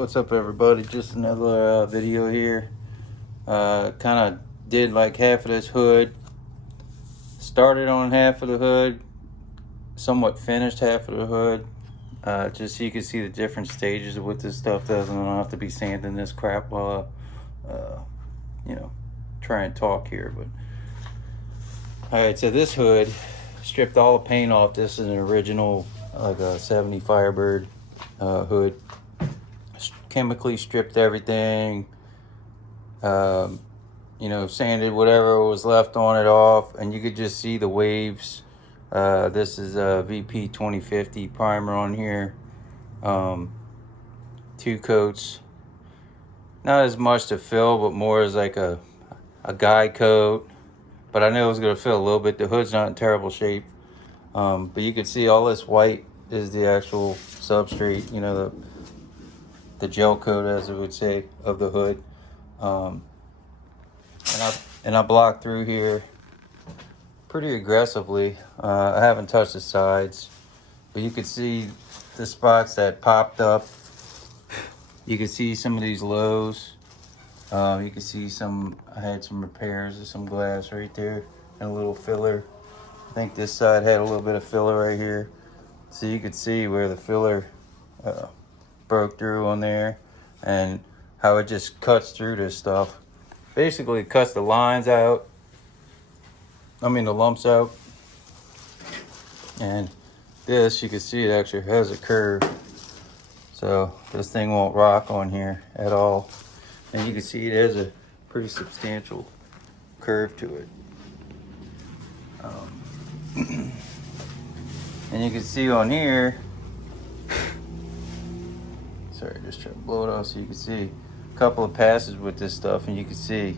What's up, everybody? Just another video here. Kind of did like half of this hood. Started on half of the hood, somewhat finished half of the hood. Just so you can see the different stages of what this stuff does, and I don't have to be sanding this crap while you know, try and talk here. But all right, so this hood, stripped all the paint off. This is an original, like a 70 Firebird hood. Chemically stripped everything, you know, sanded whatever was left on it off, and you could just see the waves. This is a VP 2050 primer on here. 2 coats, not as much to fill, but more as like a guide coat. But I knew it was going to fill a little bit. The hood's not in terrible shape, but you could see all this white is the actual substrate, you know, the gel coat, as it would say, of the hood. And I blocked through here pretty aggressively. I haven't touched the sides, but you could see the spots that popped up. You could see some of these lows. You could see I had some repairs of some glass right there and a little filler. I think this side had a little bit of filler right here. So you could see where the filler broke through on there, and how it just cuts through this stuff. Basically, it cuts the lines out. I mean, the lumps out. And this, you can see it actually has a curve. So this thing won't rock on here at all. And you can see it has a pretty substantial curve to it. And you can see on here, sorry, just trying to blow it off so you can see a couple of passes with this stuff, and you can see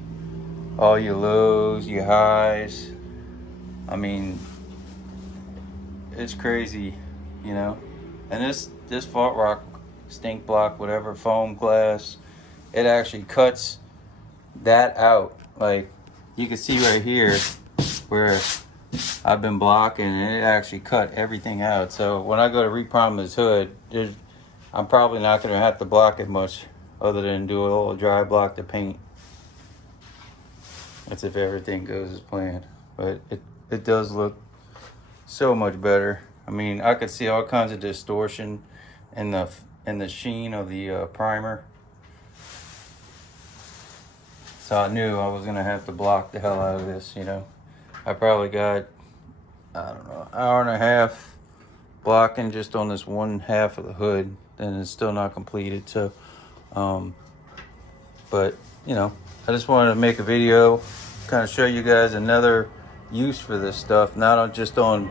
all your lows, your highs. I mean, it's crazy, you know. And this fault rock, stink block, whatever, foam glass, it actually cuts that out. Like, you can see right here where I've been blocking, and it actually cut everything out. So when I go to reprime this hood, I'm probably not going to have to block it much, other than do a little dry block to paint. That's if everything goes as planned. But it does look so much better. I mean, I could see all kinds of distortion in the sheen of the primer. So I knew I was going to have to block the hell out of this, you know. I probably got, I don't know, an hour and a half blocking just on this one half of the hood, and it's still not completed. So but you know, I just wanted to make a video, kind of show you guys another use for this stuff, not just on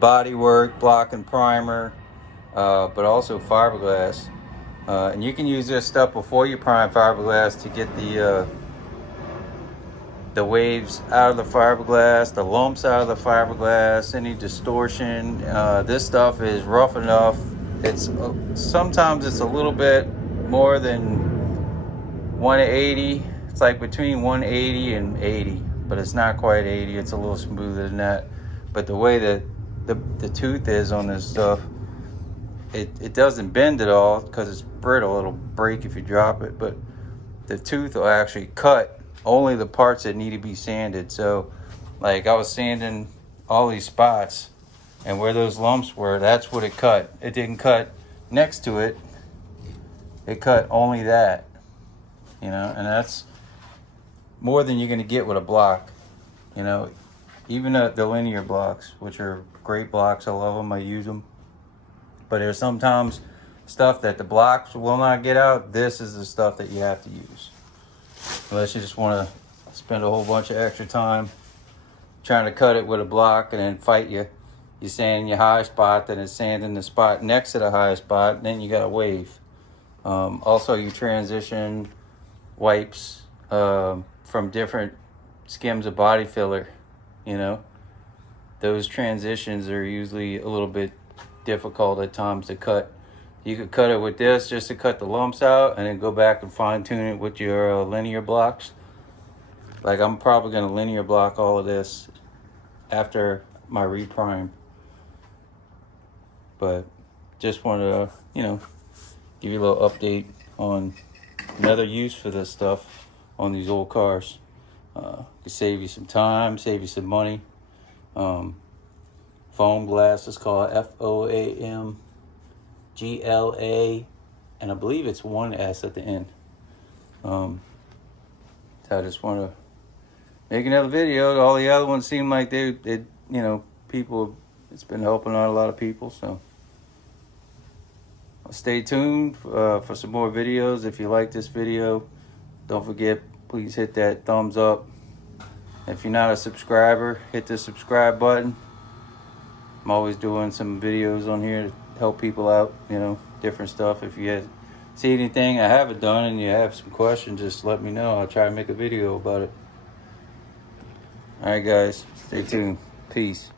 bodywork, block and primer, but also fiberglass. And you can use this stuff before you prime fiberglass to get the waves out of the fiberglass, the lumps out of the fiberglass, any distortion. This stuff is rough enough. Sometimes it's a little bit more than 180. It's like between 180 and 80, but it's not quite 80. It's a little smoother than that. But the way that the tooth is on this stuff, it doesn't bend at all because it's brittle. It'll break if you drop it, but the tooth will actually cut only the parts that need to be sanded. So like, I was sanding all these spots, and where those lumps were, that's what it cut. It didn't cut next to it. It cut only that, you know, and that's more than you're going to get with a block, you know. Even the linear blocks, which are great blocks, I love them, I use them. But there's sometimes stuff that the blocks will not get out. This is the stuff that you have to use, unless you just want to spend a whole bunch of extra time trying to cut it with a block and then fight you sand your high spot, then it's sanding the spot next to the high spot, and then you got a wave. Also, you transition wipes from different skims of body filler, you know. Those transitions are usually a little bit difficult at times to cut. You could cut it with this just to cut the lumps out, and then go back and fine tune it with your linear blocks. Like, I'm probably going to linear block all of this after my reprime. But just wanted to, you know, give you a little update on another use for this stuff on these old cars. Could save you some time, save you some money. Foam glass is called FOAMGLA, and I believe it's one S at the end. So I just want to make another video. All the other ones seem like they people, it's been helping out a lot of people. So stay tuned for some more videos. If you like this video, don't forget, please hit that thumbs up. If you're not a subscriber, hit the subscribe button. I'm always doing some videos on here to help people out, different stuff. If you see anything I haven't done and you have some questions, just let me know. I'll try to make a video about it. All right, guys, stay tuned. Peace.